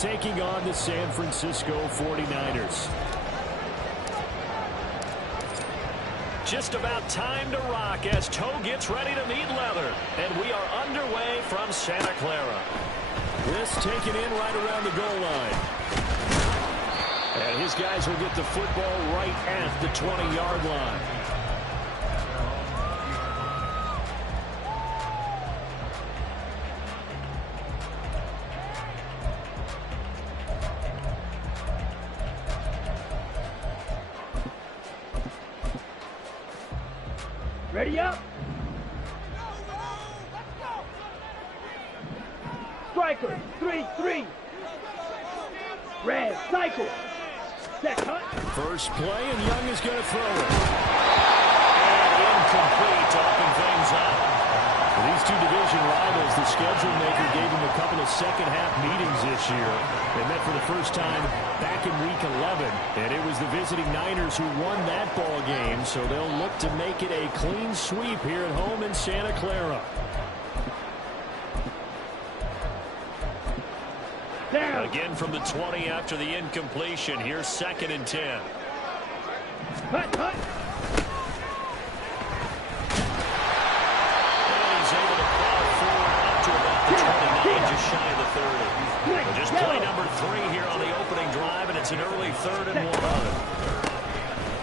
taking on the San Francisco 49ers. Just about time to rock as toe gets ready to meet leather. And we are underway from Santa Clara. This taken in right around the goal line. And his guys will get the football right at the 20-yard line. Ready up. Striker, 3-3. Red, cycle. Set cut. First play, and Young is going to throw it. And incomplete to open things up. For these two division rivals, the schedule maker gave them a couple of second-half meetings this year. They met for the first time back in Week 11, and it was the visiting Niners who won that ball game, so they'll look to make it a clean sweep here at home in Santa Clara. Down. Again from the 20 after the incompletion. Here's 2nd and 10. Cut, cut. Just shy of the 30. But just play number 3 here on the opening drive, and it's an early 3rd and 1.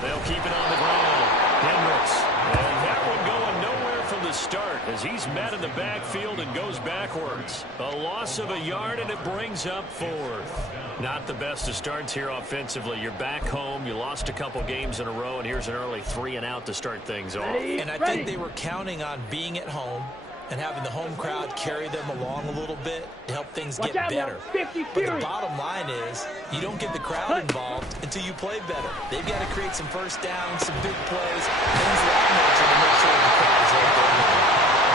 They'll keep it on the ground. Hendricks. And that one going nowhere from the start as he's met in the backfield and goes backwards. A loss of a yard, and it brings up 4th. Not the best of starts here offensively. You're back home. You lost a couple games in a row, and here's an early 3-and-out to start things off. And I think they were counting on being at home and having the home crowd carry them along a little bit to help things get better. But the bottom line is, you don't get the crowd involved until you play better. They've got to create some first downs, some big plays, things of that nature to make sure the crowd's right there.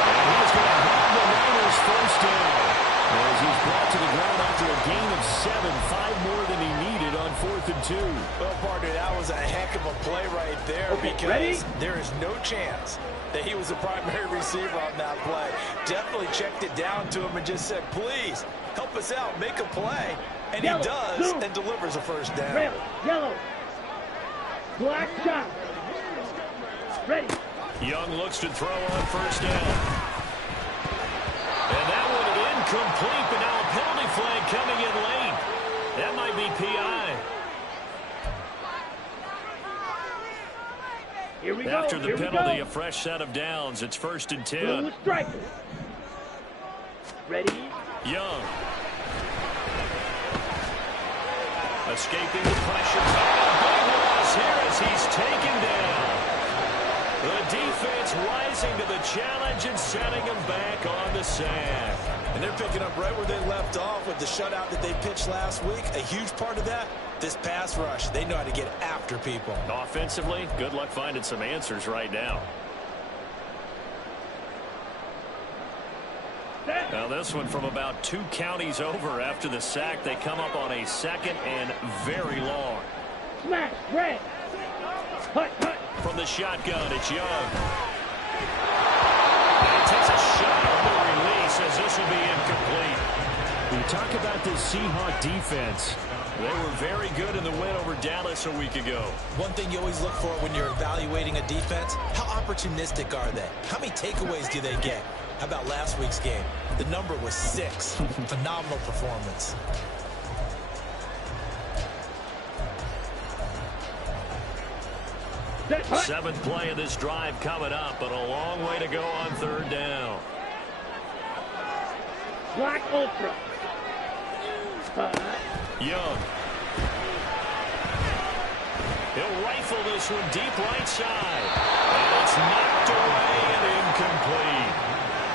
And he's going to have the Niners first down as he's brought to the ground after a gain of 7, 5 more than he needed on 4th and 2. Well, partner, that was a heck of a play right there because there is no chance that he was the primary receiver on that play. Definitely checked it down to him and just said, please, help us out, make a play. And yellow, he does blue, and delivers a first down. Red, yellow, black shot. Ready. Young looks to throw on first down. And that one incomplete, but now a penalty flag coming in late. That might be PI. Here we After go. the penalty, a fresh set of downs. It's 1st and 10. Blue striker. Ready. Young. Escaping the pressure. Big loss here as he's taken down. The defense rising to the challenge and setting him back on the sack. And they're picking up right where they left off with the shutout that they pitched last week. A huge part of that, this pass rush. They know how to get after people. Offensively, good luck finding some answers right now. Now this one from about 2 counties over after the sack. They come up on a 2nd and very long. Smash, red. Hut, hut. From the shotgun, it's Young. And he takes a shot on the release as this will be incomplete. We talk about this Seahawk defense. They were very good in the win over Dallas a week ago. One thing you always look for when you're evaluating a defense, how opportunistic are they? How many takeaways do they get? How about last week's game? The number was 6. Phenomenal performance. Seventh play of this drive coming up, but a long way to go on 3rd down. Black Ultra. Young. He'll rifle this one deep right side. And it's knocked away and incomplete.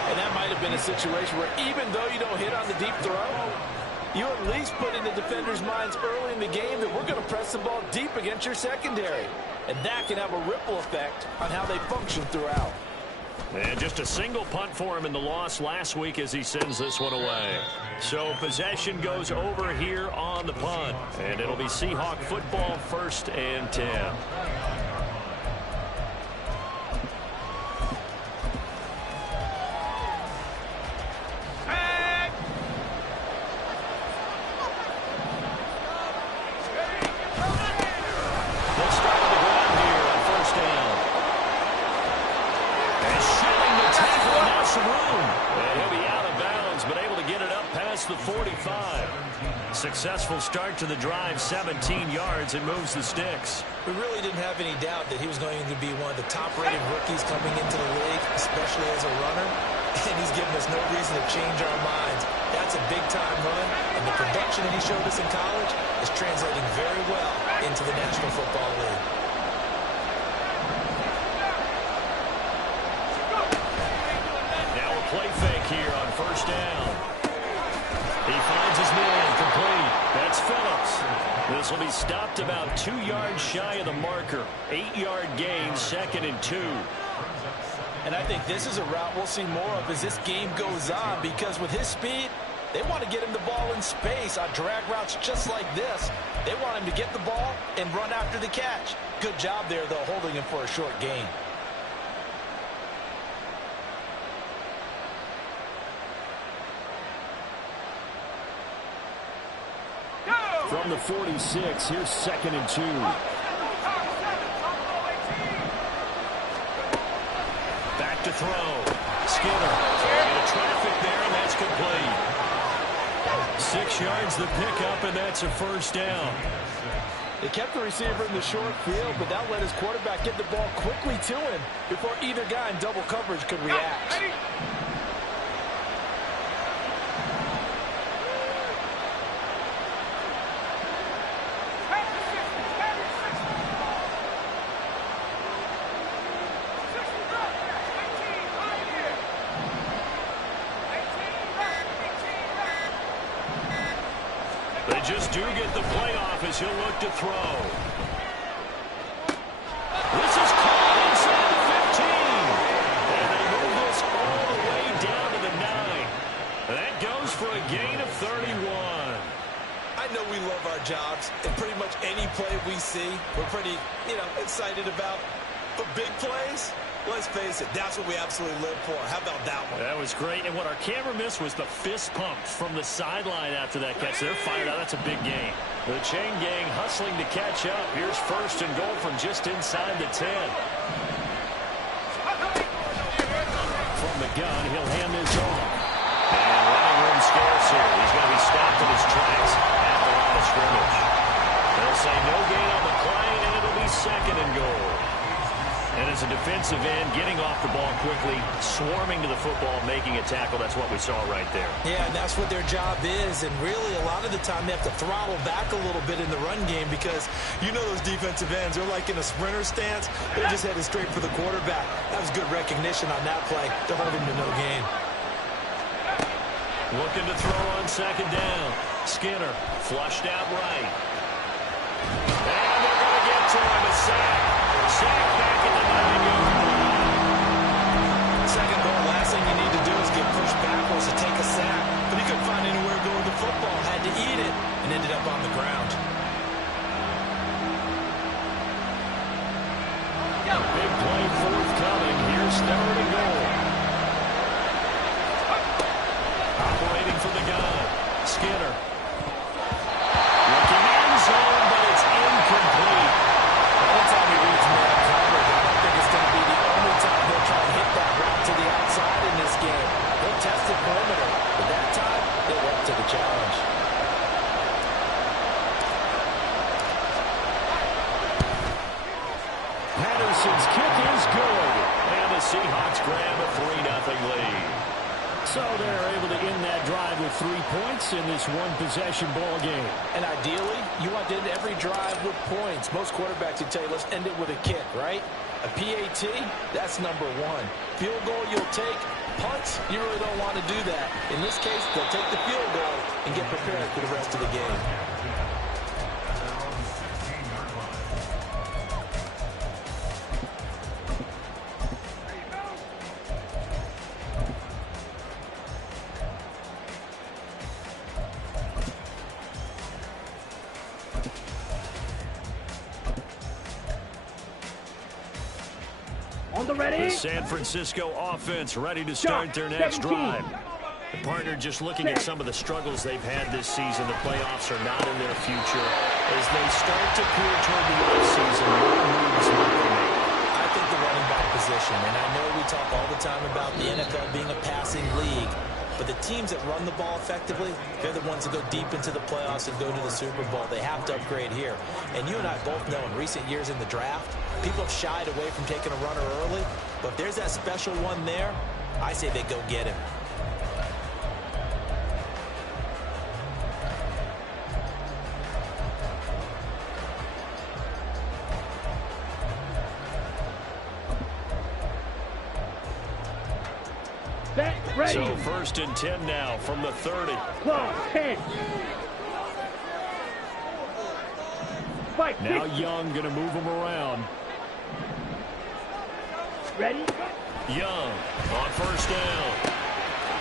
And that might have been a situation where even though you don't hit on the deep throw, you at least put in the defender's minds early in the game that we're going to press the ball deep against your secondary. And that can have a ripple effect on how they function throughout. And just a single punt for him in the loss last week as he sends this one away. So possession goes over here on the punt. And it'll be Seahawk football, 1st and 10. 45. Successful start to the drive, 17 yards, and moves the sticks. We really didn't have any doubt that he was going to be one of the top-rated rookies coming into the league, especially as a runner. And he's given us no reason to change our minds. That's a big-time run, and the production that he showed us in college is translating very well into the National Football League. Now a play fake here on first down. He finds his man complete. That's Phillips. This will be stopped about 2 yards shy of the marker. 8-yard gain, 2nd and 2. And I think this is a route we'll see more of as this game goes on, because with his speed, they want to get him the ball in space on drag routes just like this. They want him to get the ball and run after the catch. Good job there, though, holding him for a short gain. From the 46, here's 2nd and 2. Back to throw. Skinner. Into traffic there, and that's complete. 6 yards the pickup, and that's a first down. They kept the receiver in the short field, but that let his quarterback get the ball quickly to him before either guy in double coverage could react. They just do get the playoff as he'll look to throw. This is caught inside the 15. And they move this all the way down to the 9. That goes for a gain of 31. I know we love our jobs, and pretty much any play we see, we're pretty, excited about. But big plays, let's face it, that's what we absolutely live for. How about that one? That was great. And what our camera missed was the fist pump from the sideline after that catch. They're fired out. That's a big gain. The chain gang hustling to catch up. Here's 1st and goal from just inside the 10. From the gun, he'll hand this off. And running room scarce here. He's going to be stopped in his tracks at the line of scrimmage. They'll say no gain on the play, and it'll be 2nd and goal. And as a defensive end, getting off the ball quickly, swarming to the football, making a tackle, that's what we saw right there. Yeah, and that's what their job is. And really, a lot of the time, they have to throttle back a little bit in the run game because those defensive ends, they're like in a sprinter stance. They're just headed straight for the quarterback. That was good recognition on that play to hold him to no gain. Looking to throw on 2nd down. Skinner flushed out right. And they're going to get to him. A sack. Sack back in the 9-yard line. 2nd goal, last thing you need to do is get pushed backwards to take a sack. But he couldn't find anywhere to go with the football, had to eat it, and ended up on the ground. Big play forthcoming. Here's 3rd and goal. Operating from the gun. Skinner. Looking end zone, but it's incomplete. Anytime he reads man coverage, I don't think it's going to be the only time they'll try to hit that route to the outside in this game. They'll test the perimeter, but that time, they're up to the challenge. Patterson's kick is good. And the Seahawks grab a 3-0 lead. So they're able to end that drive with 3 points in this one-possession ball game. And ideally, you want to end every drive with points. Most quarterbacks would tell you, let's end it with a kick, right? A PAT, that's number 1. Field goal you'll take. Punts, you really don't want to do that. In this case, they'll take the field goal and get prepared for the rest of the game. The San Francisco offense ready to start their next drive. The partner just looking at some of the struggles they've had this season. The playoffs are not in their future. As they start to peer toward the offseason, what moves might they make? I think the running back position, and I know we talk all the time about the NFL being a passing league. But the teams that run the ball effectively, they're the ones that go deep into the playoffs and go to the Super Bowl. They have to upgrade here. And you and I both know in recent years in the draft, people have shied away from taking a runner early. But if there's that special one there, I say they go get him. Ready. So 1st and 10 now from the 30. Clock 10. Spike. Now Young going to move him around. Ready. Young on 1st down.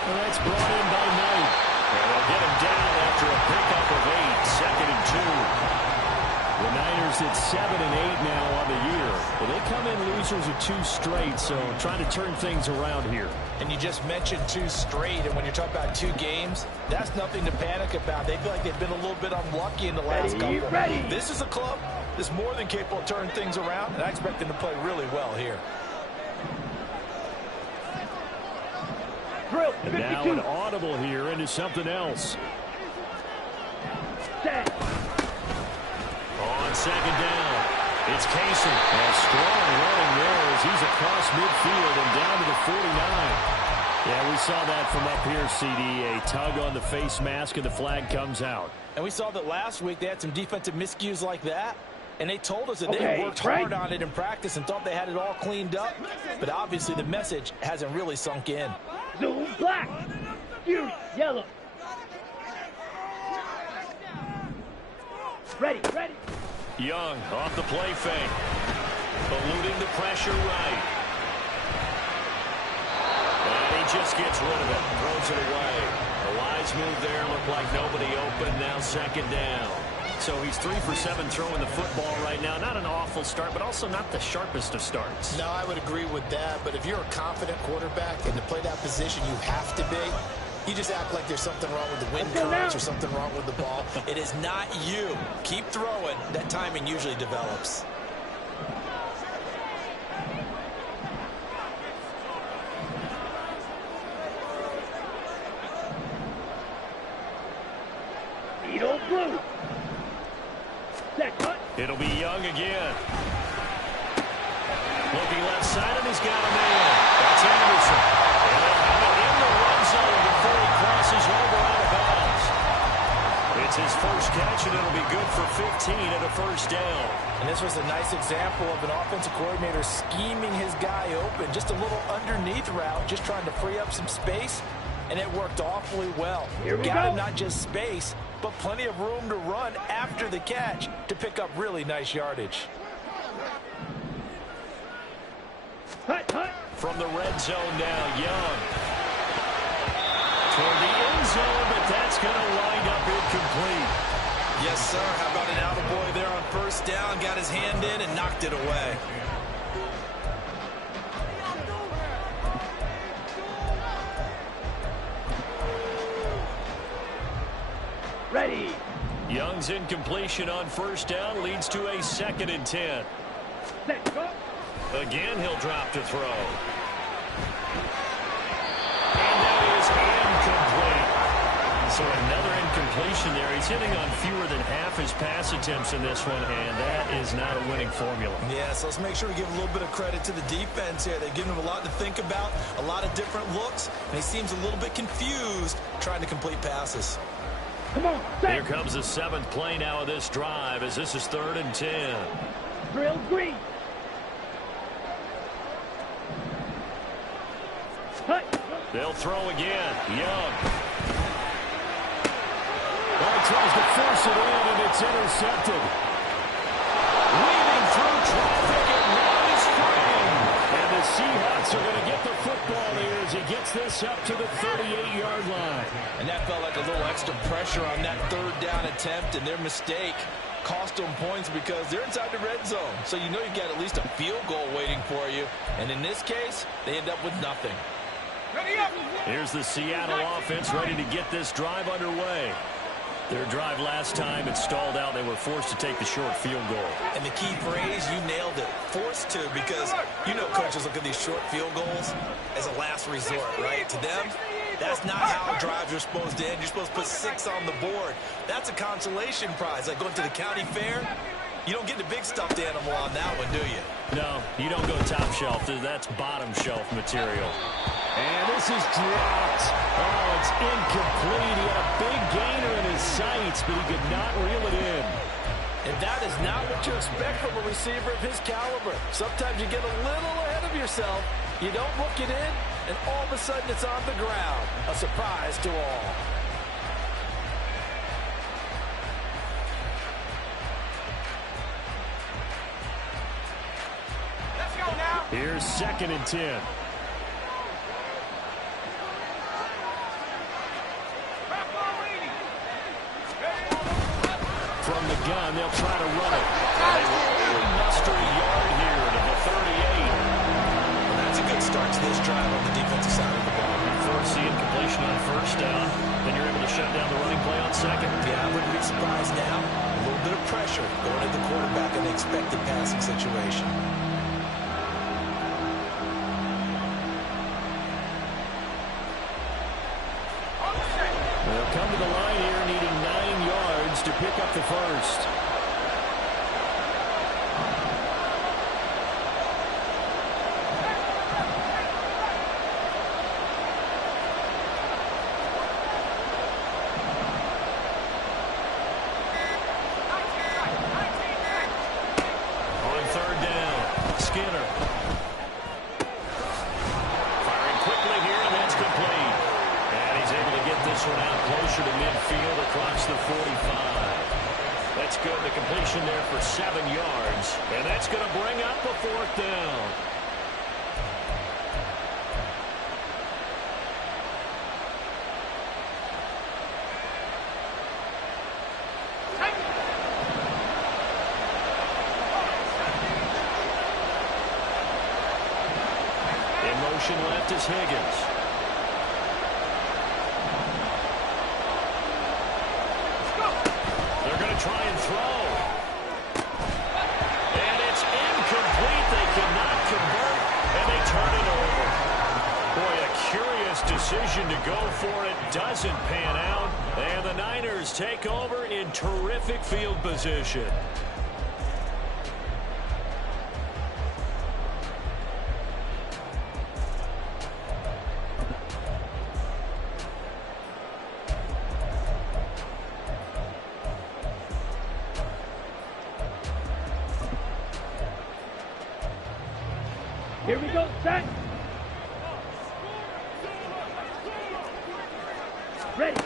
And that's brought in by Knight. And they'll get him down after a pickup of 8. 2nd and 2. The Niners at 7 and 8 now on the year. Well, they come in losers of 2 straight, so trying to turn things around here. And you just mentioned 2 straight, and when you're talking about 2 games, that's nothing to panic about. They feel like they've been a little bit unlucky in the last couple. Ready. This is a club that's more than capable of turning things around, and I expect them to play really well here. Drill. And now an audible here into something else. Set. On 2nd down, it's Casey. A strong running there as he's across midfield and down to the 49. Yeah, we saw that from up here, CD. A tug on the face mask, and the flag comes out. And we saw that last week they had some defensive miscues like that. And they told us that they had worked hard on it in practice and thought they had it all cleaned up. But obviously the message hasn't really sunk in. Zoom black. Fury yellow. Ready. Young off the play fake. Eluding the pressure right. And he just gets rid of it. Throws it away. A wise move there. Looked like nobody open. Now 2nd down. So he's 3 for 7 throwing the football right now. Not an awful start, but also not the sharpest of starts. No, I would agree with that. But if you're a confident quarterback and to play that position, you have to be. You just act like there's something wrong with the wind currents or something wrong with the ball. It is not you. Keep throwing. That timing usually develops. Needle blue. Set cut. It'll be Young again. Looking left side, and he's got a man. That's Anderson. And they'll have it in the red zone before he crosses over out of bounds. It's his first catch, and it'll be good for 15 and a 1st down. And this was a nice example of an offensive coordinator scheming his guy open. Just a little underneath route, just trying to free up some space, and it worked awfully well. Got him not just space, but plenty of room to run after the catch to pick up really nice yardage. Hut. From the red zone now, Young. Toward the end zone, but that's going to wind up incomplete. Yes, sir. How about an attaboy there on 1st down? Got his hand in and knocked it away. Ready. Young's incompletion on 1st down leads to a 2nd and 10. Set go. Again, he'll drop to throw. And that is incomplete. So another incompletion there. He's hitting on fewer than half his pass attempts in this one, and that is not a winning formula. Yeah, so let's make sure we give a little bit of credit to the defense here. They've given him a lot to think about, a lot of different looks, and he seems a little bit confused trying to complete passes. Come on, set. Here comes the 7th play now of this drive as this is 3rd and 10. Drill green. Hut. They'll throw again. Young. Well, tries to force it in, and it's intercepted. Weaving through traffic at one spring. And the Seahawks are going to get the football here as he gets this up to the 38-yard line. And that felt like a little extra pressure on that 3rd down attempt, and their mistake cost them points because they're inside the red zone. So you know you got at least a field goal waiting for you. And in this case, they end up with nothing. Here's the Seattle offense ready to get this drive underway. Their drive last time, it stalled out. They were forced to take the short field goal. And the key phrase, you nailed it, forced to, because you know coaches look at these short field goals as a last resort, right? To them, That's not how drives are supposed to end. You're supposed to put 6 on the board. That's a consolation prize. Like going to the county fair, you don't get the big stuffed animal on that one, do you? No, you don't go top shelf. That's bottom shelf material. And this is dropped. Oh, it's incomplete. He had a big gainer in his sights, but he could not reel it in. And that is not what you expect from a receiver of his caliber. Sometimes you get a little ahead of yourself. You don't look it in, and all of a sudden it's on the ground. A surprise to all. Let's go now. Here's 2nd and 10. From the gun, they'll try to run it. They will muster a yard here to the 38. Well, that's a good start to this drive on the defensive side of the ball. Force the incompletion on 1st down. Then you're able to shut down the running play on 2nd. Yeah, I wouldn't be surprised now. A little bit of pressure going at the quarterback in the expected passing situation. They'll come to the line here needing 9 yards to pick up the first. On 3rd down, Skinner. Firing quickly here, and that's complete. And he's able to get this one out closer to midfield across the 45. That's good. The completion there for 7 yards. And that's going to bring up a 4th down. In motion left is Higgins. They're going to try and throw. And it's incomplete. They cannot convert, and they turn it over. Boy, a curious decision to go for it. Doesn't pan out. And the Niners take over in terrific field position. Here we go, set. Ready.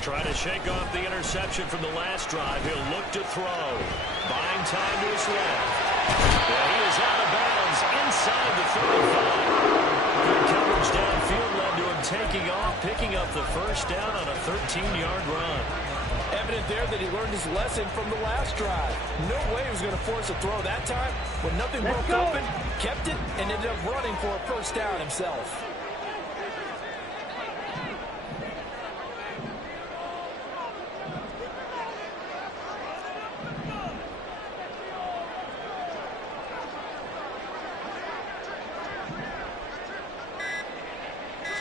Trying to shake off the interception from the last drive. He'll look to throw. Buying time to his left. Yeah, he is out of bounds inside the 35. Good coverage downfield led to him taking off, picking up the first down on a 13-yard run. Evident there that he learned his lesson from the last drive. No way he was going to force a throw that time. When nothing broke open, kept it, and ended up running for a first down himself.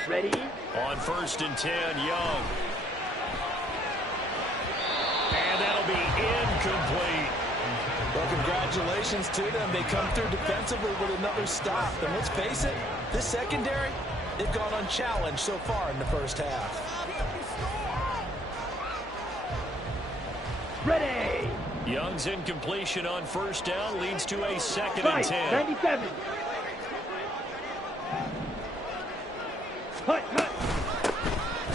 Ready. On 1st and 10, Young. And that'll be incomplete. Well, congratulations to them. They come through defensively with another stop. And let's face it, this secondary, they've gone unchallenged so far in the first half. Ready. Young's incompletion on 1st down leads to a 2nd and 10. 97. Cut.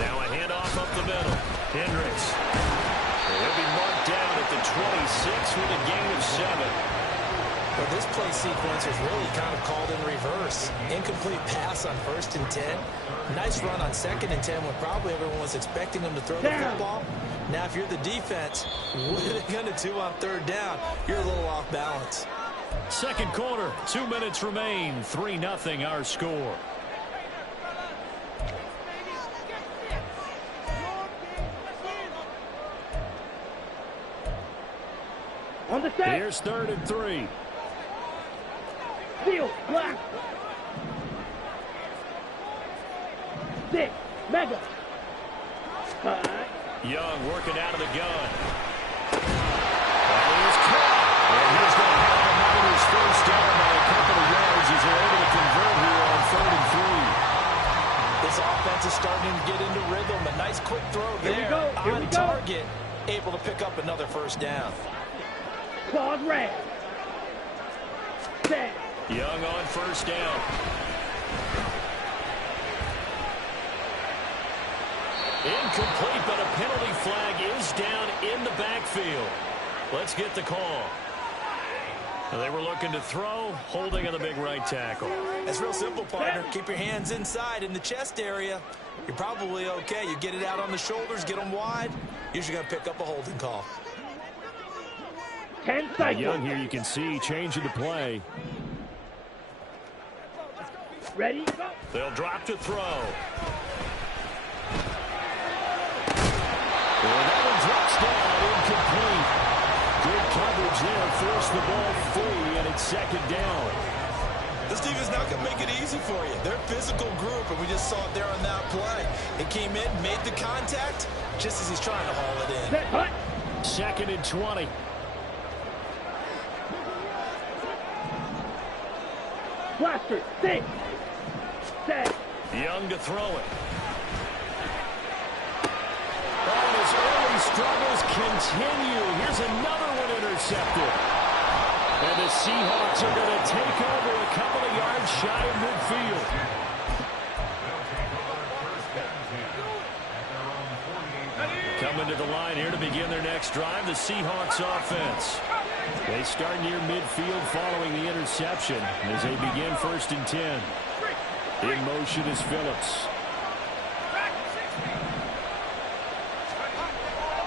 Now a handoff up the middle. Hendricks. He'll be marked down at the 26 with a gain of 7. Well, this play sequence was really kind of called in reverse. Incomplete pass on 1st and 10. Nice run on 2nd and 10 when probably everyone was expecting him to throw the football. Now, if you're the defense, what are they going to do on 3rd down? You're a little off balance. Second quarter, 2 minutes remain. 3-0 our score. On the set. Here's 3rd and 3. Field, black. 6, Mega. Young working out of the gun. That is caught. And he's going to have another first down by a couple of yards as they're able to convert here on 3rd and 3. This offense is starting to get into rhythm. A nice quick throw there. On target, able to pick up another first down. Claws red. Set. Young on first down. Incomplete, but a penalty flag is down in the backfield. Let's get the call. They were looking to throw, holding on the big right tackle. It's real simple, partner. Keep your hands inside in the chest area. You're probably okay. You get it out on the shoulders, get them wide. Usually going to pick up a holding call. 10 seconds. Young here, you can see, changing the play. Ready, go. They'll drop to throw. And that one drops down, incomplete. Good coverage there, forced the ball free, and it's 2nd down. This defense not going to make it easy for you. They're a physical group, and we just saw it there on that play. It came in, made the contact, just as he's trying to haul it in. Set, hut. 2nd and 20. Blaster, 6. Set. Young to throw it. And his early struggles continue. Here's another one intercepted. And the Seahawks are going to take over a couple of yards shy of midfield. Coming to the line here to begin their next drive, the Seahawks offense. They start near midfield following the interception as they begin 1st and 10. In motion is Phillips.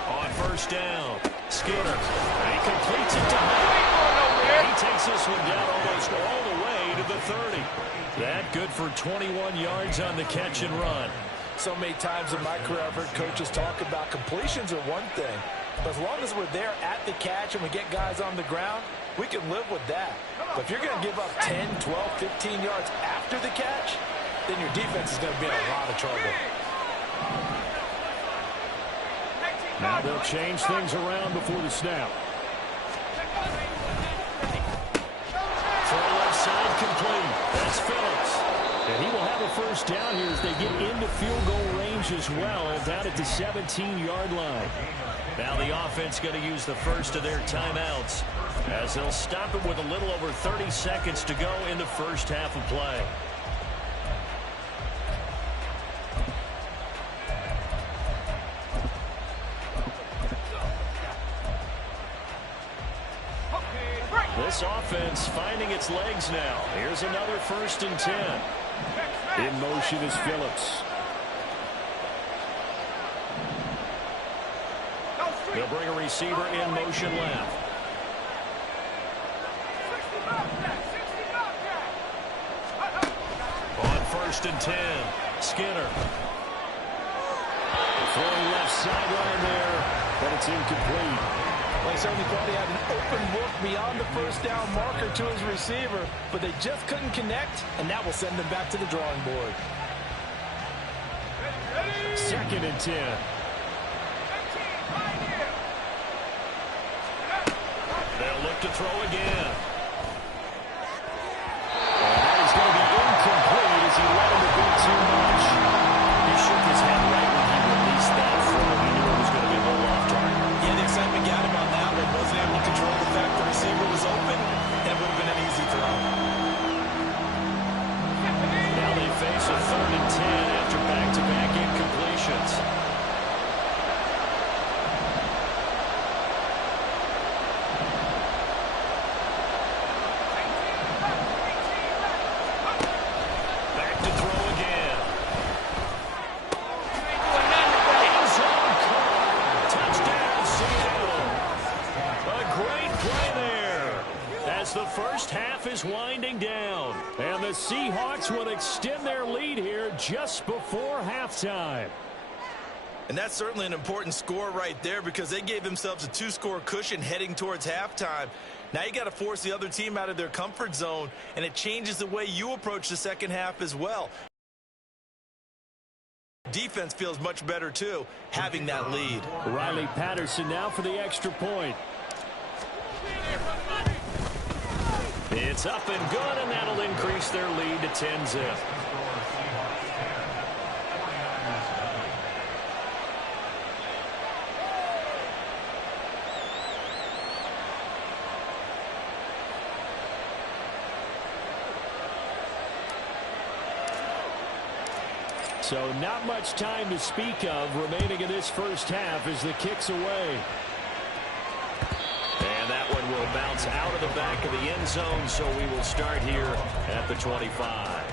On first down, Skinner. He completes it to Hunt. He takes this one down almost all the way to the 30. That good for 21 yards on the catch and run. So many times in my career, I've heard coaches talk about completions are one thing. But as long as we're there at the catch and we get guys on the ground, we can live with that. But if you're going to give up 10, 12, 15 yards after the catch, then your defense is going to be in a lot of trouble. Now they'll change things around before the snap. Throw left side complete. That's Phillips. And he will have a first down here as they get into field goal range as well, down at the 17-yard line. Now the offense going to use the first of their timeouts as they'll stop it with a little over 30 seconds to go in the first half of play. This offense finding its legs now. Here's another 1st and 10. In motion is Phillips. They'll bring a receiver in motion left. On 1st and 10, Skinner. Throwing left sideline there, but it's incomplete. Well, he certainly thought he had an open look beyond the first down marker to his receiver, but they just couldn't connect, and that will send them back to the drawing board. 2nd and 10. They'll look to throw again. And that is going to be incomplete as he let him a bit too much. He shook his head right when he released that throw. He knew it was going to be a little off target. Yeah, the excitement got him on that one. Wasn't able to control the fact the receiver was open, and it would have been an easy throw. Now they face a 3rd and 10 after back-to-back incompletions. Back to throw again. End zone caught. Touchdown, Seattle. A great play there as the first half is winding down. And the Seahawks will extend their lead here just before halftime. And that's certainly an important score right there because they gave themselves a 2-score cushion heading towards halftime. Now you got to force the other team out of their comfort zone, and it changes the way you approach the second half as well. Defense feels much better, too, having that lead. Riley Patterson now for the extra point. It's up and good, and that'll increase their lead to 10-zip. So not much time to speak of remaining in this first half as the kick's away. And that one will bounce out of the back of the end zone, so we will start here at the 25.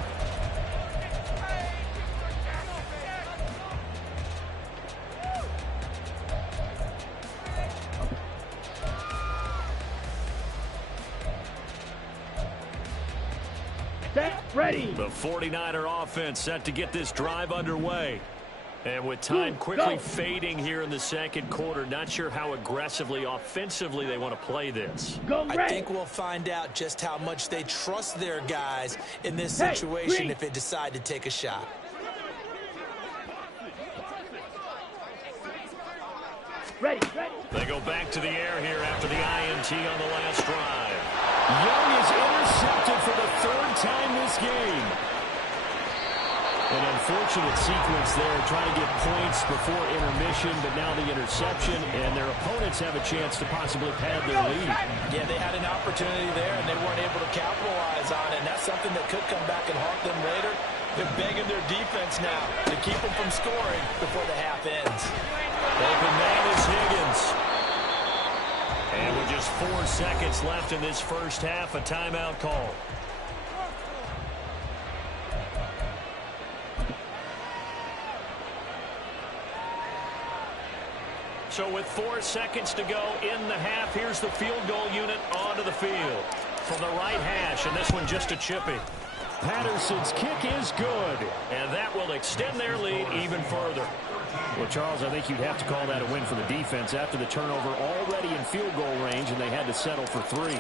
Set, ready. The 49er offense set to get this drive underway. And with time quickly fading here in the second quarter, not sure how aggressively, offensively they want to play this. I think we'll find out just how much they trust their guys in this situation if they decide to take a shot. Ready, ready. They go back to the air here after the INT on the last drive. Young is intercepted for the third time this game. An unfortunate sequence there, trying to get points before intermission, but now the interception, and their opponents have a chance to possibly pad their lead. Yeah, they had an opportunity there, and they weren't able to capitalize on it, and that's something that could come back and haunt them later. They're begging their defense now to keep them from scoring before the half ends. Open man is Higgins. And with just 4 seconds left in this first half, a timeout call. So with 4 seconds to go in the half, here's the field goal unit onto the field. From the right hash, and this one just a chippy. Patterson's kick is good. And that will extend their lead even further. Well, Charles, I think you'd have to call that a win for the defense after the turnover already in field goal range, and they had to settle for 3.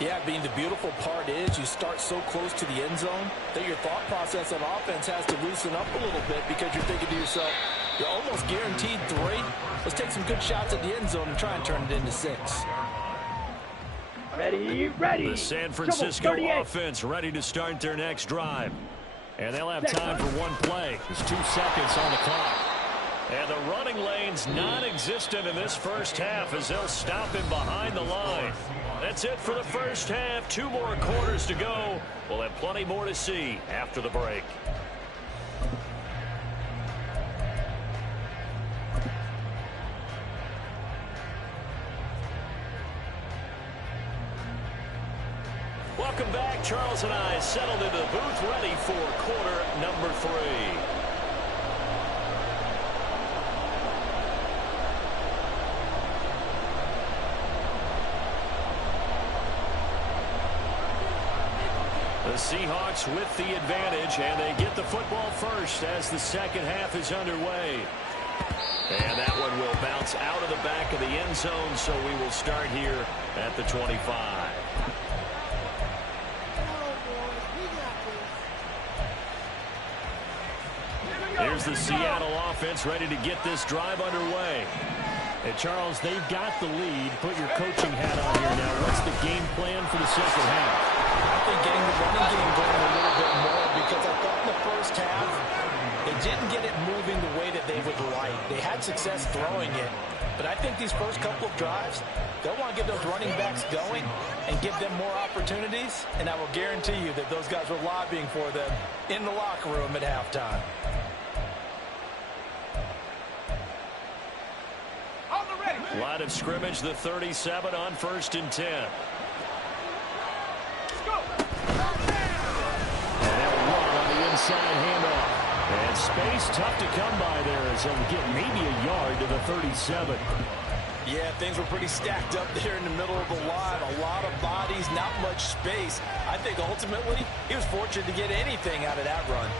Yeah, the beautiful part is you start so close to the end zone that your thought process on offense has to loosen up a little bit because you're thinking to yourself, you're almost guaranteed 3. Let's take some good shots at the end zone and try and turn it into 6. Ready, ready. The San Francisco offense ready to start their next drive. And they'll have time for one play. There's 2 seconds on the clock. And the running lane's non-existent in this first half as they'll stop him behind the line. That's it for the first half. 2 more quarters to go. We'll have plenty more to see after the break. Welcome back. Charles and I settled into the booth ready for quarter number 3. The Seahawks with the advantage, and they get the football first as the second half is underway. And that one will bounce out of the back of the end zone, so we will start here at the 25. Here's the Seattle offense ready to get this drive underway. And Charles, they've got the lead. Put your coaching hat on here now. What's the game plan for the second half? I think getting the running game going a little bit more because I thought in the first half they didn't get it moving the way that they would like. They had success throwing it, but I think these first couple of drives, they'll want to get those running backs going and give them more opportunities, and I will guarantee you that those guys were lobbying for them in the locker room at halftime. Line of scrimmage, the 37 on 1st and 10. And they'll run on the inside handoff. And space tough to come by there as they'll get maybe a yard to the 37. Yeah, things were pretty stacked up there in the middle of the line. A lot of bodies, not much space. I think ultimately he was fortunate to get anything out of that run.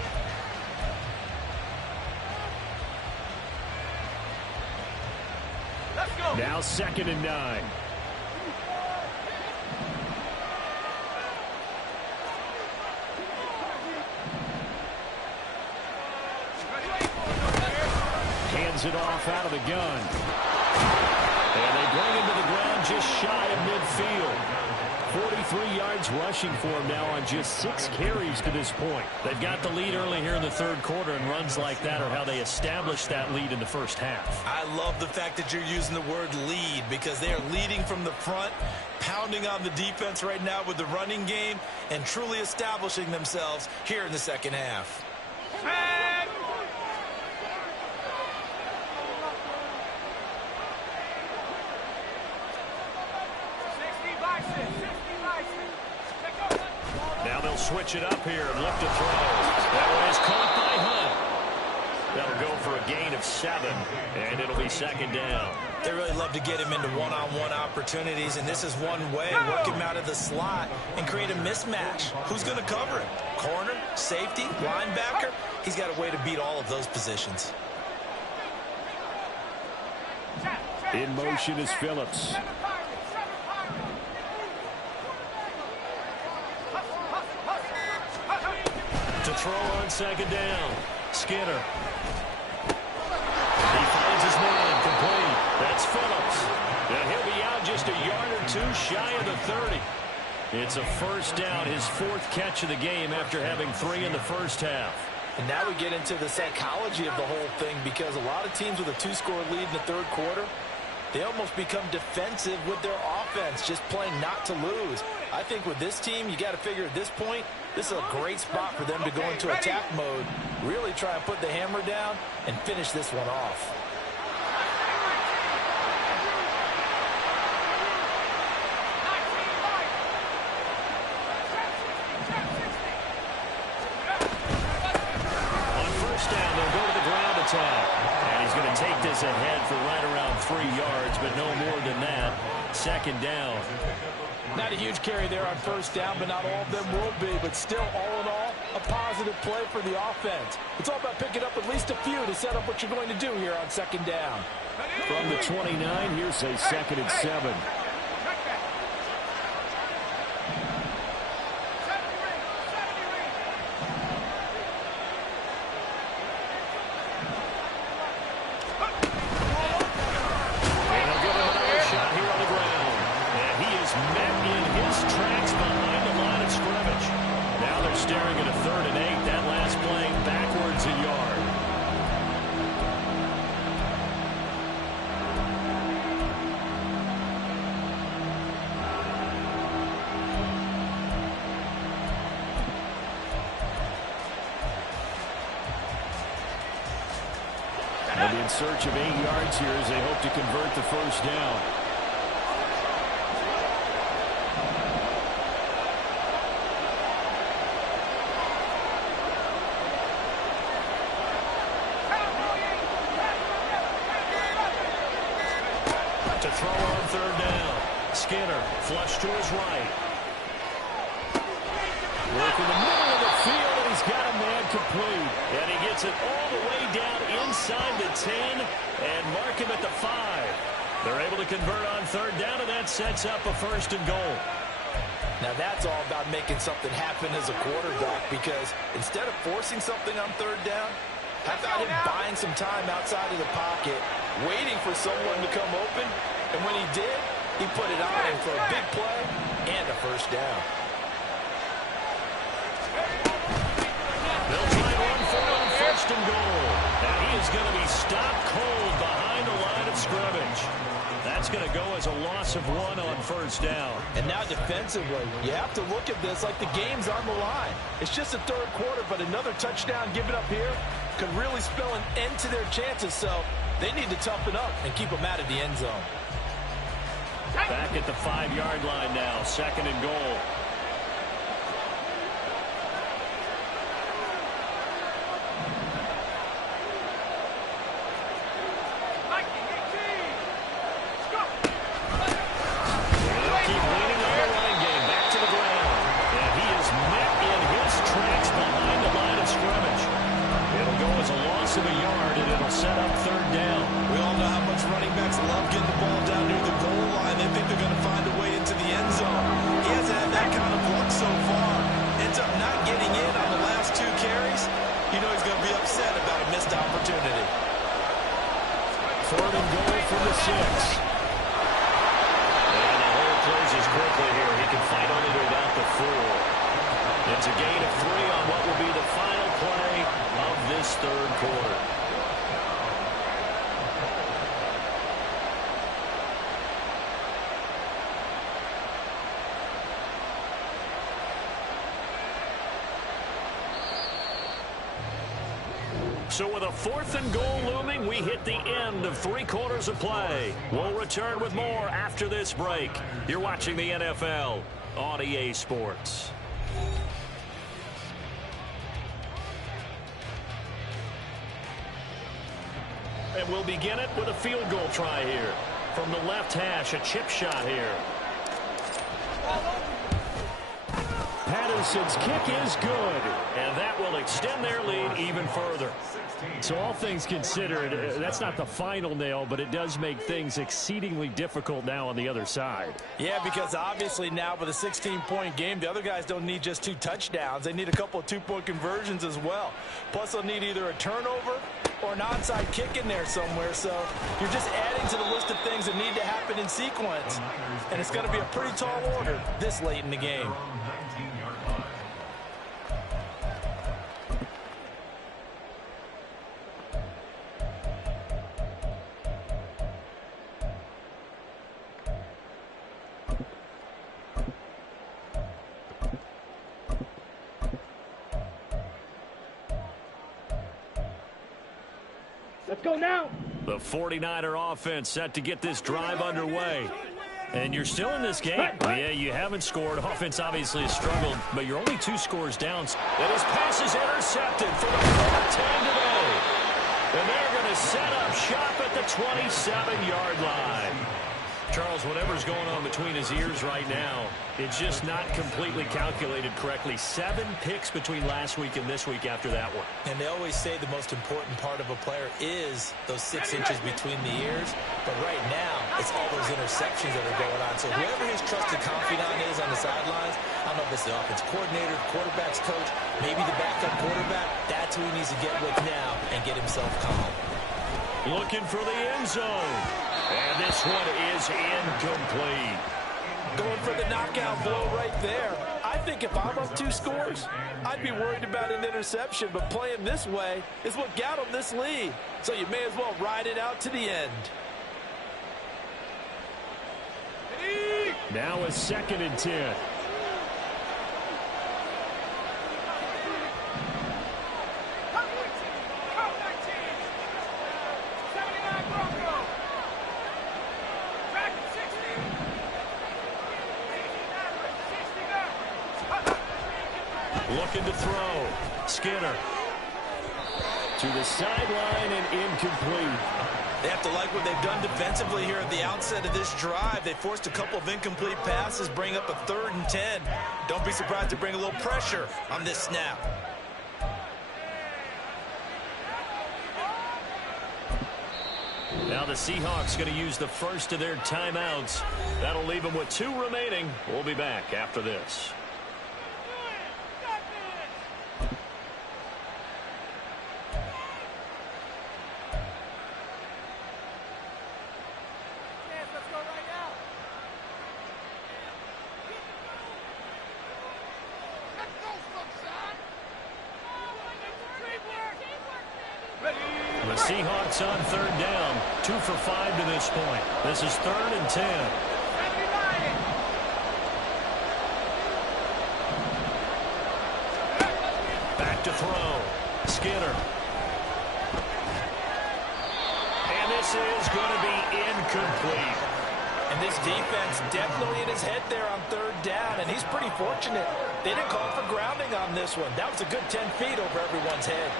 Now 2nd and 9. hands it off out of the gun. And they bring him to the ground just shy of midfield. 43 yards rushing for him now on just 6 carries to this point. They've got the lead early here in the third quarter, and runs like that are how they established that lead in the first half. I love the fact that you're using the word lead, because they are leading from the front, pounding on the defense right now with the running game, and truly establishing themselves here in the second half. Now they'll switch it up here and look to throw. That one is caught by Hunt. That'll go for a gain of 7, and it'll be second down. They really love to get him into one-on-one opportunities, and this is one way. Work him out of the slot and create a mismatch. Who's going to cover him? Corner, safety, linebacker? He's got a way to beat all of those positions. In motion is Phillips. To throw on second down. Skinner. He finds his man complete. That's Phillips. And he'll be out just a yard or 2 shy of the 30. It's a first down, his 4th catch of the game after having 3 in the first half. And now we get into the psychology of the whole thing, because a lot of teams with a 2-score lead in the third quarter, they almost become defensive with their offense, just playing not to lose. I think with this team, you got to figure at this point, this is a great spot for them to go into attack mode, really try and put the hammer down and finish this one off. On first down, they'll go to the ground attack. And he's going to take this ahead for right around 3 yards, but no more than that. Second down. Not a huge carry there on first down, but not all of them will be. But still, all in all, a positive play for the offense. It's all about picking up at least a few to set up what you're going to do here on second down. From the 29, here's a 2nd and 7. Staring at a 3rd and 8. That last play backwards a yard. They'll be in search of 8 yards here as they hope to convert the first down. To throw on 3rd down. Skinner flush to his right. Working the middle of the field, and he's got a man complete. And he gets it all the way down inside the 10 and mark him at the 5. They're able to convert on 3rd down, and that sets up a 1st and goal. Now that's all about making something happen as a quarterback, because instead of forcing something on 3rd down, how about him buying some time outside of the pocket, waiting for someone to come open, and when he did, he put it on him for a big play and a first down. They'll try to run for it on 1st and goal. And he is going to be stopped cold behind the line of scrimmage. That's going to go as a loss of 1 on 1st down. And now defensively, you have to look at this like the game's on the line. It's just a third quarter, but another touchdown given up here could really spell an end to their chances. So they need to toughen up and keep them out of the end zone. Back at the 5-yard line now, 2nd and goal. Of a yard, and it'll set up 3rd down. We all know how much running backs love getting the ball down near the goal line. They think they're going to find a way into the end zone. He hasn't had that kind 4th and goal from the 6. And the hole closes quickly here. He can fight only to about the 4. It's a gain of 3 on what will be the final play of this 3rd quarter. So with a 4th and goal looming, we hit the end of 3 quarters of play. We'll return with more after this break. You're watching the NFL on EA Sports. And we'll begin it with a field goal try here. From the left hash, a chip shot here. Patterson's kick is good. And that will extend their lead even further. So all things considered, that's not the final nail, but it does make things exceedingly difficult now on the other side. Yeah, because obviously now with a 16-point game, the other guys don't need just 2 touchdowns. They need a couple of 2-point conversions as well. Plus, they'll need either a turnover or an onside kick in there somewhere. So you're just adding to the list of things that need to happen in sequence. And it's going to be a pretty tall order this late in the game. Let's go now. The 49er offense set to get this drive underway. And you're still in this game. Yeah, you haven't scored. Offense obviously has struggled, but you're only 2 scores down. And his pass is intercepted for the 4th time today. And they're going to set up shop at the 27-yard line. Charles, whatever's going on between his ears right now, it's just not completely calculated correctly. 7 picks between last week and this week after that one. And they always say the most important part of a player is those 6 inches between the ears. But right now, it's all those interceptions that are going on. So whoever his trusted confidant is on the sidelines, I don't know if it's the offensive coordinator, the quarterback's coach, maybe the backup quarterback, that's who he needs to get with now and get himself calm. Looking for the end zone. And this one is incomplete. Going for the knockout blow right there. I think if I'm up 2 scores, I'd be worried about an interception. But playing this way is what got him this lead. So you may as well ride it out to the end. Now a 2nd and 10. Looking to throw. Skinner. To the sideline and incomplete. They have to like what they've done defensively here at the outset of this drive. They forced a couple of incomplete passes, bring up a 3rd and 10. Don't be surprised to bring a little pressure on this snap. Now the Seahawks going to use the first of their timeouts. That'll leave them with 2 remaining. We'll be back after this. The Seahawks on 3rd down. 2 for 5 to this point. This is 3rd and 10. Back to throw. Skinner. And this is going to be incomplete. And this defense definitely in his head there on 3rd down, and he's pretty fortunate. They didn't call for grounding on this one. That was a good 10 feet over everyone's head.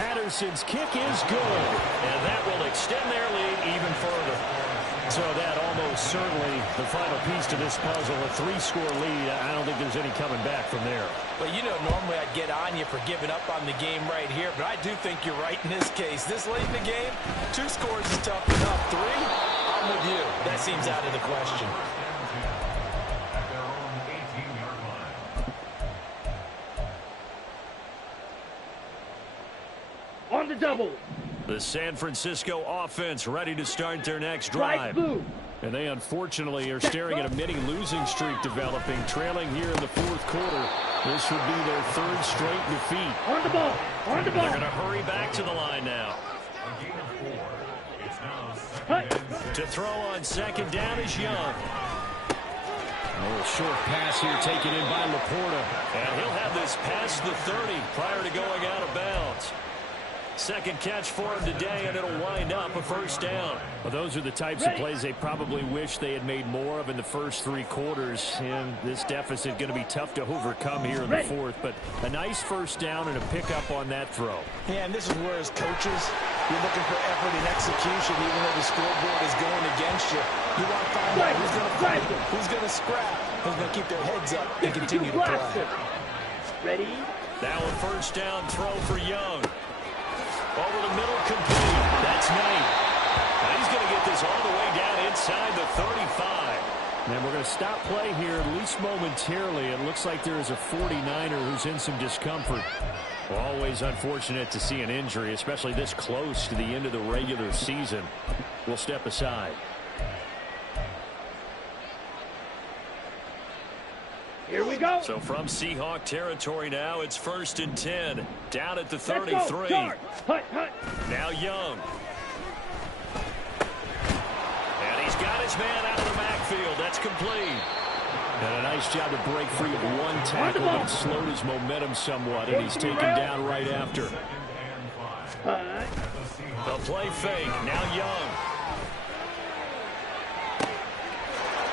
Patterson's kick is good. And that will extend their lead even further. So that almost certainly the final piece to this puzzle, a 3-score lead. I don't think there's any coming back from there. Well, you know, normally I'd get on you for giving up on the game right here, but I do think you're right in this case. This late in the game, 2 scores is tough enough. 3, I'm with you. That seems out of the question. double. The San Francisco offense ready to start their next drive. And they unfortunately are staring at a mini losing streak developing, trailing here in the fourth quarter. This would be their third straight defeat. On the ball. On the ball. They're going to hurry back to the line now. To throw on second down is Young. A little short pass here taken in by Laporta. And he'll have this past the 30 prior to going out of bounds. Second catch for him today, and it'll wind up a first down. Well, those are the types of plays they probably wish they had made more of in the first three quarters. And this deficit going to be tough to overcome here in the fourth. But a nice first down and a pickup on that throw. Yeah, and this is where, as coaches, you're looking for effort and execution, even though the scoreboard is going against you. You want to find out who's going to fight, who's going to scrap, who's going to keep their heads up and continue to play. Ready? Now a first down throw for Young. Over the middle, complete. That's Knight. Now he's going to get this all the way down inside the 35. And we're going to stop play here, at least momentarily. It looks like there is a 49er who's in some discomfort. Always unfortunate to see an injury, especially this close to the end of the regular season. We'll step aside. Here we go. So from Seahawk territory now, it's 1st and 10. Down at the 33. Now Young. And he's got his man out of the backfield. That's complete. And a nice job to break free of one tackle, but it slowed his momentum somewhat, and he's taken down right after. The play fake. Now Young.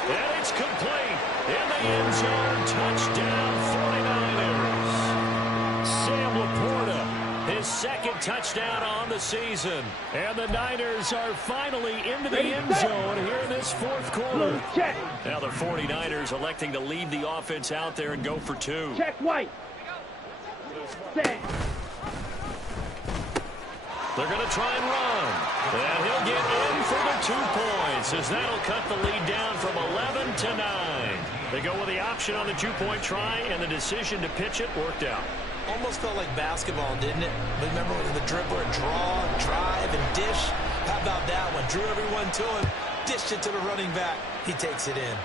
And it's complete. In the end zone, touchdown 49ers. Sam Laporta, his second touchdown on the season. And the Niners are finally into the end zone here in this fourth quarter. Now the 49ers electing to leave the offense out there and go for two. Check White. Set. They're going to try and run. And he'll get in for the 2 points as that'll cut the lead down from 11 to 9. They go with the option on the 2-point try, and the decision to pitch it worked out. Almost felt like basketball, didn't it? But remember the dribbler, draw, drive, and dish? How about that one? Drew everyone to him, dished it to the running back. He takes it in.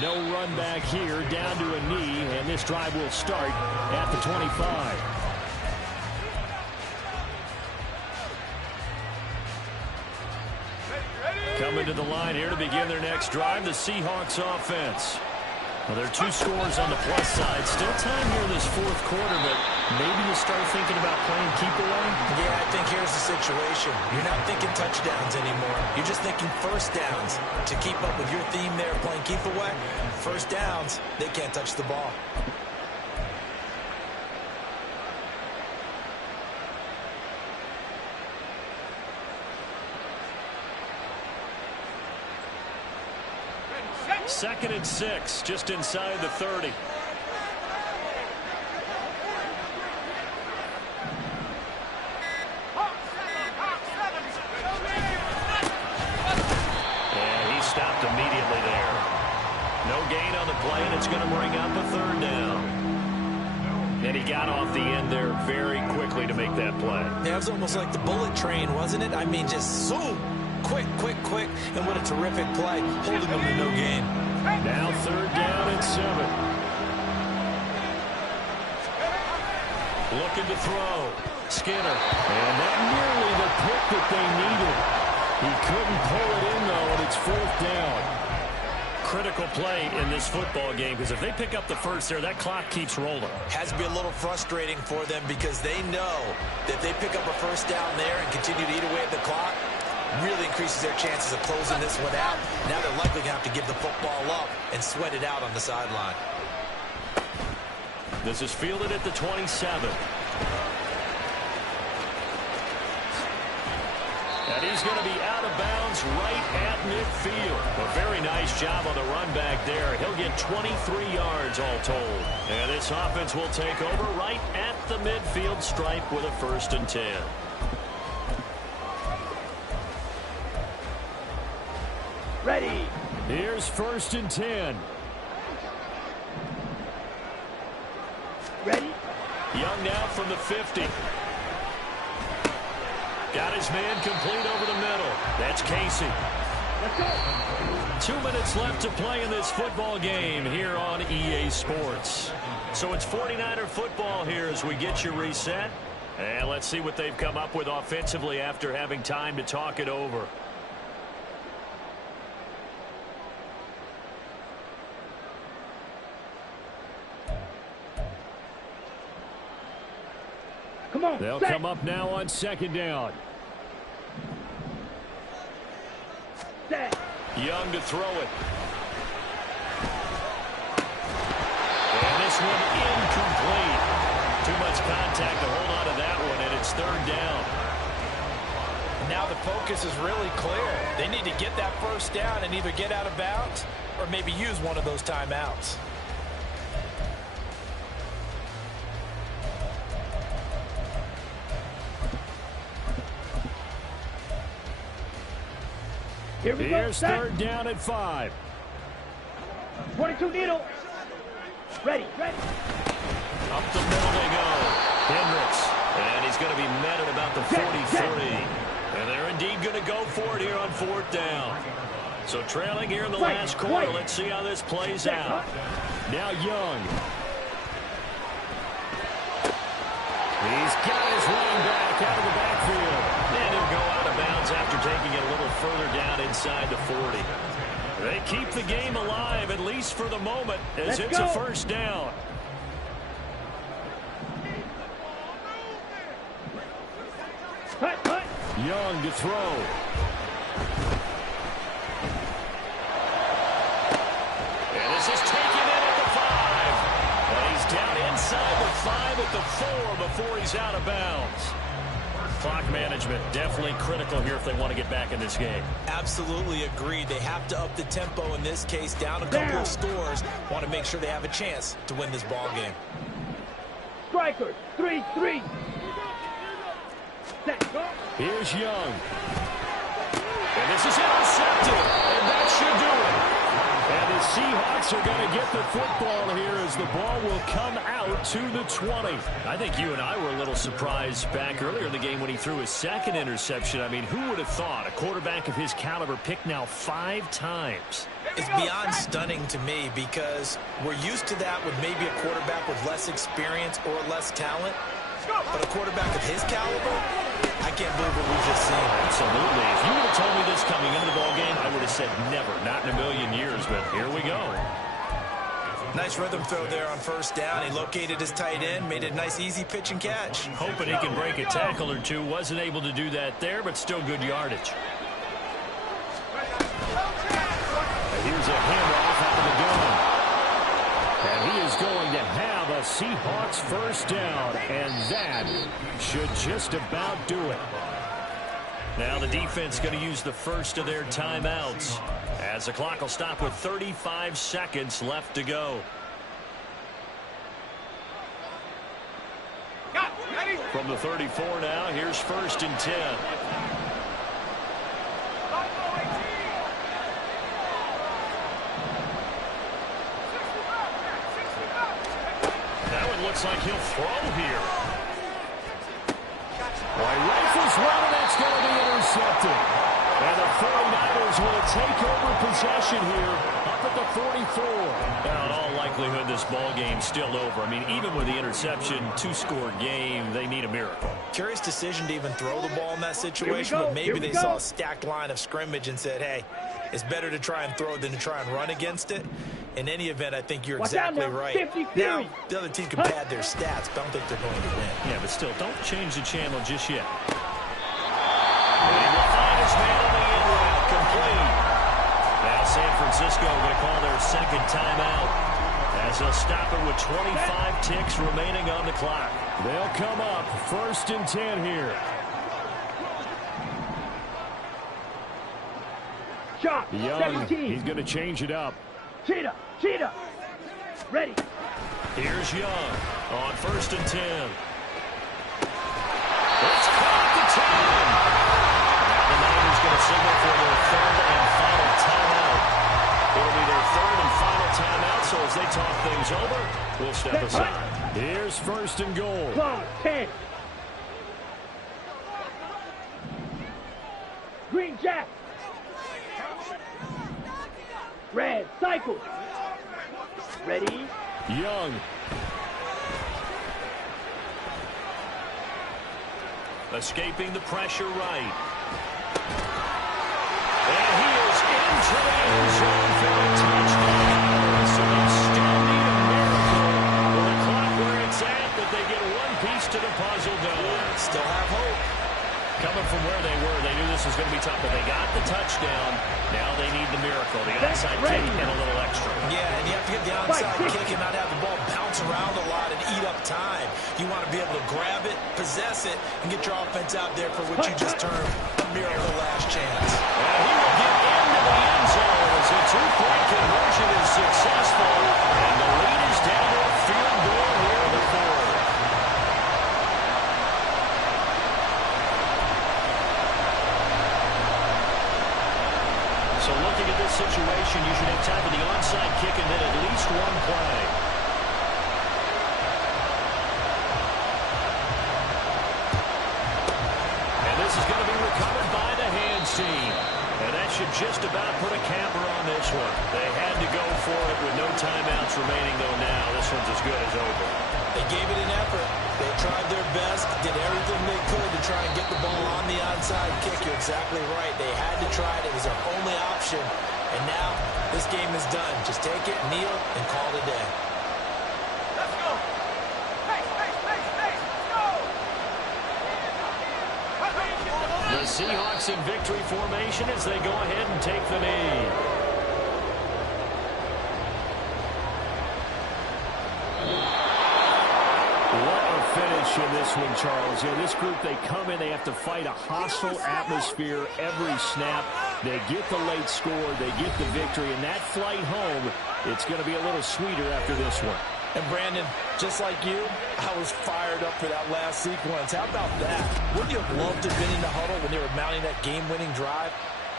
No run back here, down to a knee, and this drive will start at the 25. Coming to the line here to begin their next drive, the Seahawks offense. Well, there are 2 scores on the plus side. Still time here in this fourth quarter, but maybe you start thinking about playing keep away? Yeah, I think here's the situation. You're not thinking touchdowns anymore. You're just thinking first downs. To keep up with your theme there, playing keep away, first downs, they can't touch the ball. Second and 6, just inside the 30. And he stopped immediately there. No gain on the play, and it's going to bring up a 3rd down. And he got off the end there very quickly to make that play. Yeah, it was almost like the bullet train, wasn't it? I mean, just zoom. Quick, quick, quick. And what a terrific play, holding them to no gain. Now 3rd down and 7. Looking to throw. Skinner. And not nearly the pick that they needed. He couldn't pull it in, though, and it's 4th down. Critical play in this football game, because if they pick up the first there, that clock keeps rolling. Has to be a little frustrating for them because they know that if they pick up a first down there and continue to eat away at the clock, really increases their chances of closing this one out. Now they're likely going to have to give the football up and sweat it out on the sideline. This is fielded at the 27. And he's going to be out of bounds right at midfield. A very nice job on the run back there. He'll get 23 yards all told. And this offense will take over right at the midfield stripe with a 1st and 10. Ready. Here's 1st and 10. Ready. Young now from the 50. Got his man complete over the middle. That's Casey. Let's go. 2 minutes left to play in this football game here on EA Sports. So it's 49er football here as we get you reset. And let's see what they've come up with offensively after having time to talk it over. Come on. They'll come up now on second down. Set. Young to throw it. And this one incomplete. Too much contact to hold on to that one, and it's third down. Now the focus is really clear. They need to get that first down and either get out of bounds or maybe use one of those timeouts. Here we go. Here's third down at 5. 22 needle. Ready. Up the middle they go. Hendricks. And he's going to be met at about the 43. And they're indeed going to go for it here on fourth down. So trailing here in the last quarter. Let's see how this plays out. Now Young. He's got his running back out of the backfield. And he'll go out of bounds after taking it a little further down inside the 40. They keep the game alive, at least for the moment, as it's a first down. Cut. Young to throw. And this is taken in at the 5. And he's down inside the 5 at the 4 before he's out of bounds. Clock management definitely critical here if they want to get back in this game. Absolutely agreed. They have to up the tempo in this case, down a couple of scores. Want to make sure they have a chance to win this ball game. Strikers. 3-3. Set. Go. Here's Young. And this is intercepted. And that should do it. And the Seahawks are going to get the football here as the ball will come out to the 20. I think you and I were a little surprised back earlier in the game when he threw his second interception. I mean, who would have thought a quarterback of his caliber picked now 5 times? It's beyond stunning to me because we're used to that with maybe a quarterback with less experience or less talent. But a quarterback of his caliber, I can't believe what we've just seen. Absolutely. If you would have told me this coming into the ball game, I would have said never, not in a million years, but here we go. Nice rhythm throw there on first down. He located his tight end, made a nice easy pitch and catch. Hoping he can break a tackle or two. Wasn't able to do that there, but still good yardage. Here's a handoff out of the gun. And he is going to have a Seahawks first down, and that should just about do it. Now the defense going to use the first of their timeouts as the clock will stop with 35 seconds left to go. From the 34 now, here's first and 10. That one looks like he'll throw here. Boy, rifles one, and that's going to be intercepted. And the 49ers will take over possession here up at the 44. Now, in all likelihood, this ball game's still over. I mean, even with the interception, 2-score game, they need a miracle. Curious decision to even throw the ball in that situation, but maybe they saw a stacked line of scrimmage and said, hey, it's better to try and throw than to try and run against it. In any event, I think you're exactly right. Now, the other team can pad their stats, but I don't think they're going to win. Yeah, but still, don't change the channel just yet. And he will find his man on the in route, complete. Now San Francisco going to call their second timeout as they'll stop it with 25 ticks remaining on the clock. They'll come up first and 10 here. Shot. Young, 17. he's going to change it up. Cheetah. Ready. Here's Young on first and 10. It's caught at the 10. Now the Niners going to signal for their third and final timeout. It'll be their third and final timeout, so as they talk things over, we'll step aside. Here's first and goal. Clock, 10. Green Jack. Red, cycle. Ready? Young. Escaping the pressure right. And he is into the end zone for a touchdown. It's an outstanding miracle with the clock where it's at that they get one piece to the puzzle done. Still have hope. Coming from where they were, they knew this was going to be tough, but they got the touchdown. Now they need the miracle, the onside kick and a little extra. Yeah, and you have to get the onside kick and not have the ball bounce around a lot and eat up time. You want to be able to grab it, possess it, and get your offense out there for what you just termed a miracle last chance. And he will get into the end zone as a two-point conversion is successful, and the lead is down to a field goal here in the fourth. So looking at this situation, you should have time for the onside kick and then at least one play. And this is going to be recovered by the hands team. And that should just about put a capper on this one. They had to go for it with no timeouts remaining, though now this one's as good as over. They gave it an effort. They tried their best, did everything they could to try and get the ball on the onside kick. You're exactly right. They had to try it. It was their only option. And now this game is done. Just take it, kneel, and call it a day. Let's go. Hey, go. The Seahawks in victory formation as they go ahead and take the knee. Finish in this one, Charles. Yeah, this group, they come in, they have to fight a hostile atmosphere every snap. They get the late score, they get the victory, and that flight home, it's going to be a little sweeter after this one. And Brandon, just like you, I was fired up for that last sequence. How about that? Wouldn't you have loved to have been in the huddle when they were mounting that game-winning drive?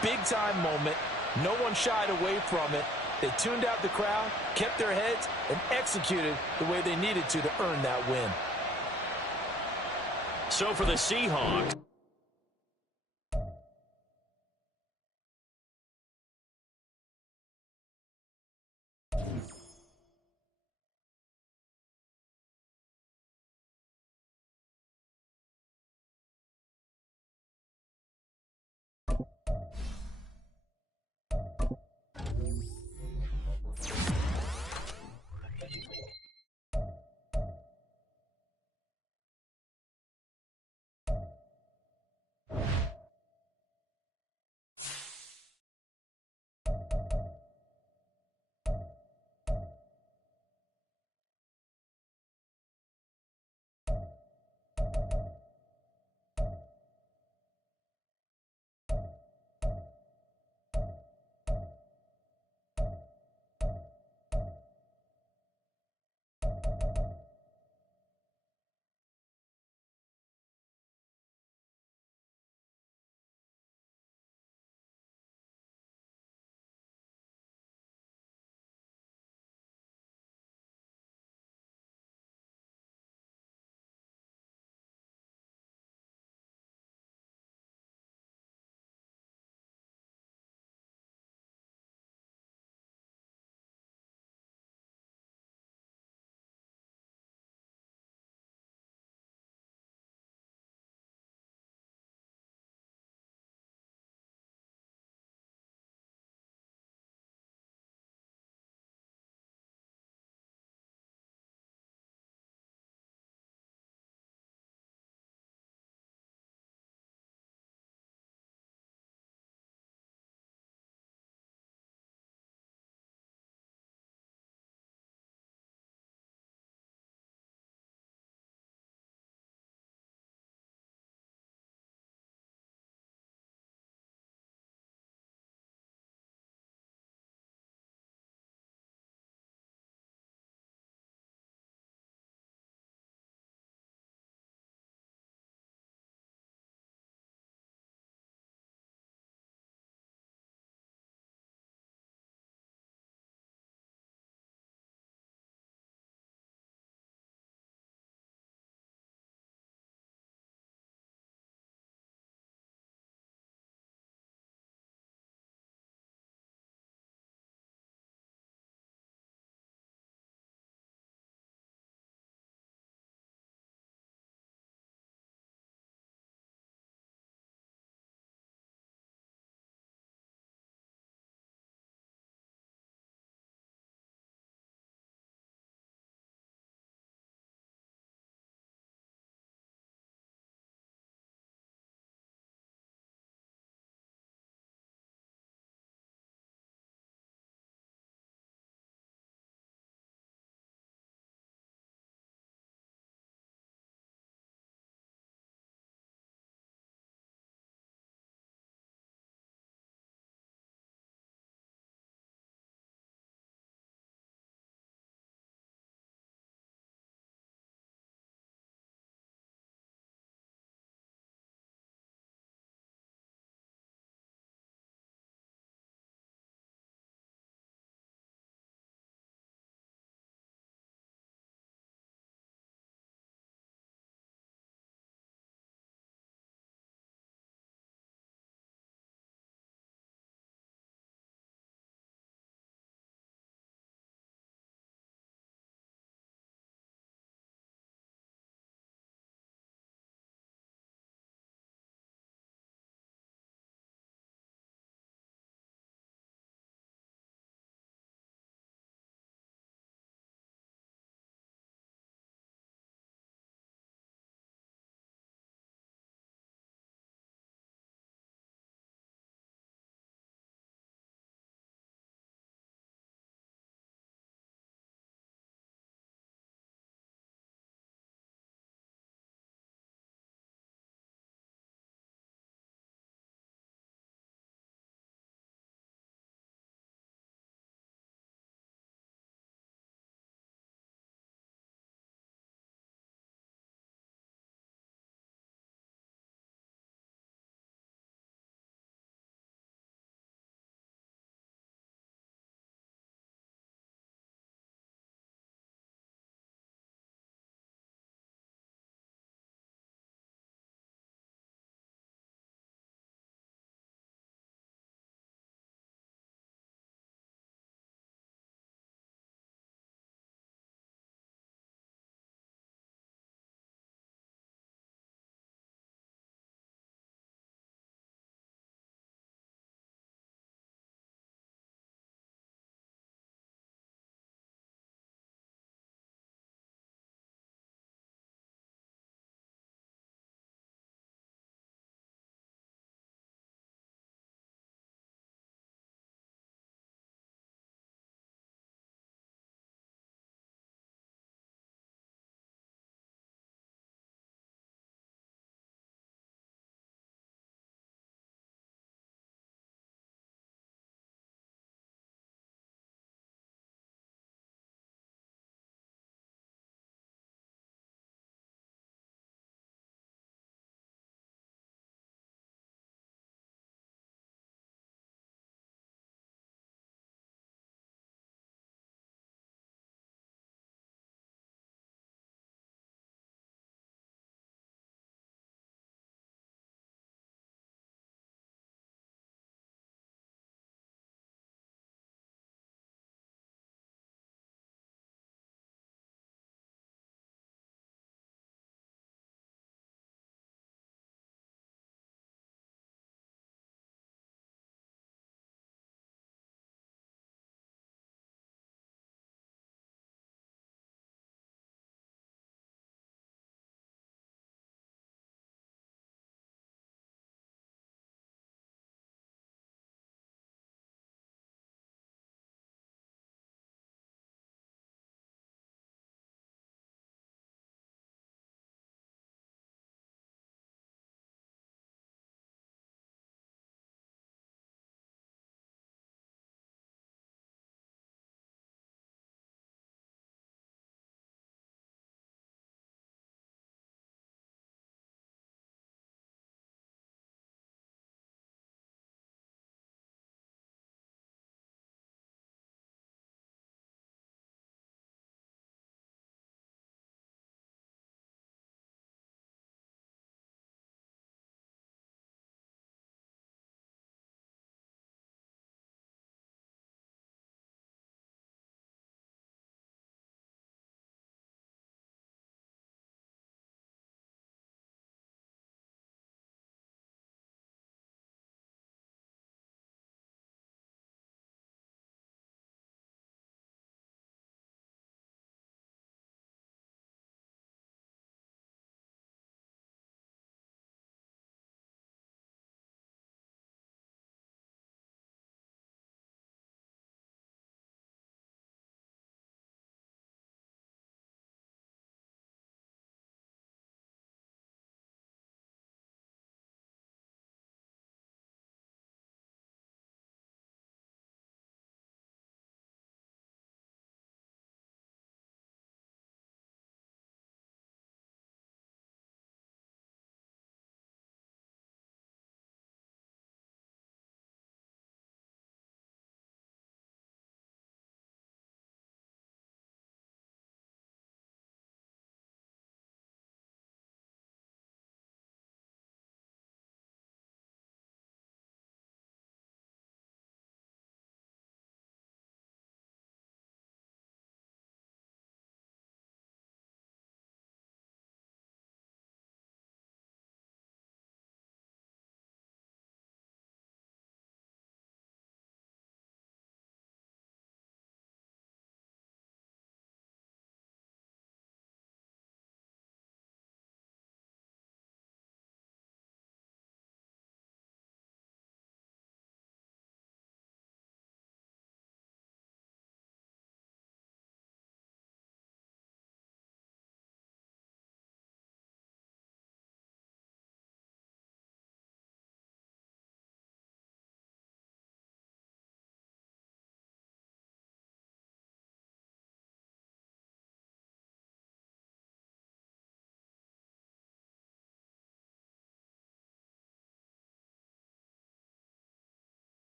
Big-time moment. No one shied away from it. They tuned out the crowd, kept their heads, and executed the way they needed to earn that win. So for the Seahawks,